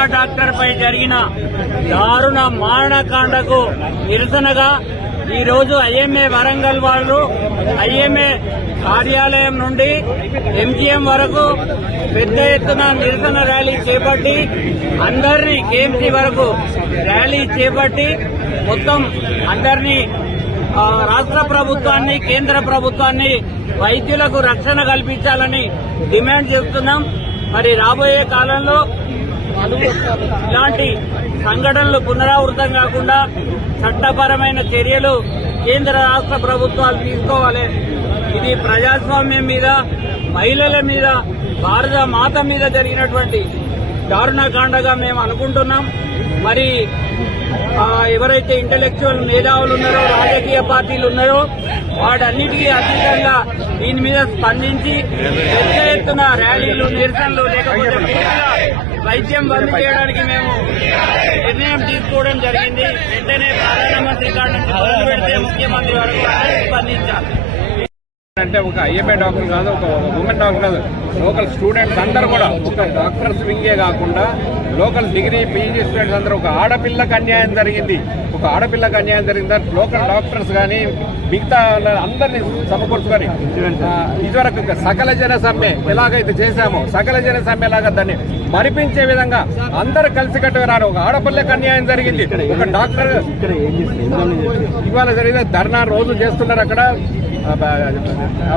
మహిళా డాక్టర్ పై జరిగిన దారుణ మారణకాండకు నిరసనగా ఈరోజు ఐఎంఏ వరంగల్ వాళ్ళు ఐఎంఏ కార్యాలయం నుండి ఎంజీఎం వరకు పెద్ద ఎత్తున నిరసన ర్యాలీ చేపట్టి అందరినీ కేఎంసీ వరకు ర్యాలీ చేపట్టి మొత్తం అందరినీ రాష్ట్ర ప్రభుత్వాన్ని కేంద్ర ప్రభుత్వాన్ని వైద్యులకు రక్షణ కల్పించాలని డిమాండ్ చేస్తున్నాం. మరి రాబోయే కాలంలో ఇలాంటి సంఘటనలు పునరావృతం కాకుండా చట్టపరమైన చర్యలు కేంద్ర రాష్ట్ర ప్రభుత్వాలు తీసుకోవాలి. ఇది ప్రజాస్వామ్యం మీద, మహిళల మీద, భారత మాత మీద జరిగినటువంటి దారుణకాండగా మేము అనుకుంటున్నాం. మరి ఎవరైతే ఇంటలెక్చువల్ మేధావులు ఉన్నారో, రాజకీయ పార్టీలు ఉన్నాయో వాటన్నిటికీ అతీతంగా దీని మీద స్పందించి పెద్ద ఎత్తున ర్యాలీలు, నిరసనలు లేకపోతే వైద్యం బంద్ చేయడానికి మేము నిర్ణయం తీసుకోవడం జరిగింది. వెంటనే ప్రధానమంత్రి కాడ నుంచి మొదలు పెడితే ముఖ్యమంత్రి వరకు స్పందించాలి. అంటే ఒక ఐఎంఏ డాక్టర్ కాదు, ఒక ఉమెన్ డాక్టర్ కాదు, లోకల్ స్టూడెంట్స్ అందరూ కూడా ఒక డాక్టర్స్ వింగే కాకుండా లోకల్ డిగ్రీ పీజీ స్టూడెంట్స్ అందరూ ఒక ఆడపిల్లకి అన్యాయం జరిగింది. ఒక ఆడపిల్లకి అన్యాయం జరిగిందని లోకల్ డాక్టర్స్ కానీ మిగతా అందరినీ సమకూర్చుకొని ఇదివరకు సకల జన సమ్మె ఎలాగైతే చేశామో సకల జన సమ్మెలాగా దాన్ని మరిపించే విధంగా అందరూ కలిసికట్టుగా రాను. ఒక ఆడపిల్లకి అన్యాయం జరిగింది. ఒక డాక్టర్ ఇవాళ జరిగిన ధర్నా రోజు చేస్తున్నారు. అక్కడ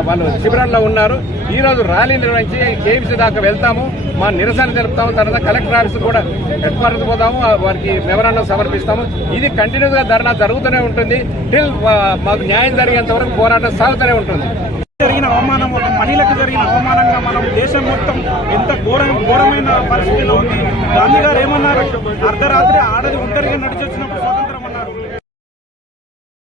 వాళ్ళు శిబిరంలో ఉన్నారు. ఈ రోజు ర్యాలీ నిర్వహించి కేఎంసీ దాకా వెళ్తాము, మా నిరసన జరుపుతాము. తర్వాత కలెక్టర్ ఆఫీస్ కూడా హెడ్ క్వార్టర్స్ పోతాము, వారికి మెమరాండం సమర్పిస్తాము. ఇది కంటిన్యూస్ గా ధర్నా జరుగుతూనే ఉంటుంది. టిల్ మాకు న్యాయం జరిగేంత వరకు పోరాటం సాగుతూనే ఉంటుంది. జరిగిన అవమానం, ఒక మహిళకు జరిగిన అవమానంగా మనం దేశం మొత్తం ఎంత ఘోరమైన పరిస్థితిలో ఉంది. గాంధీ గారు ఏమన్నారు, అర్ధరాత్రి ఆడది ఒంటరిగా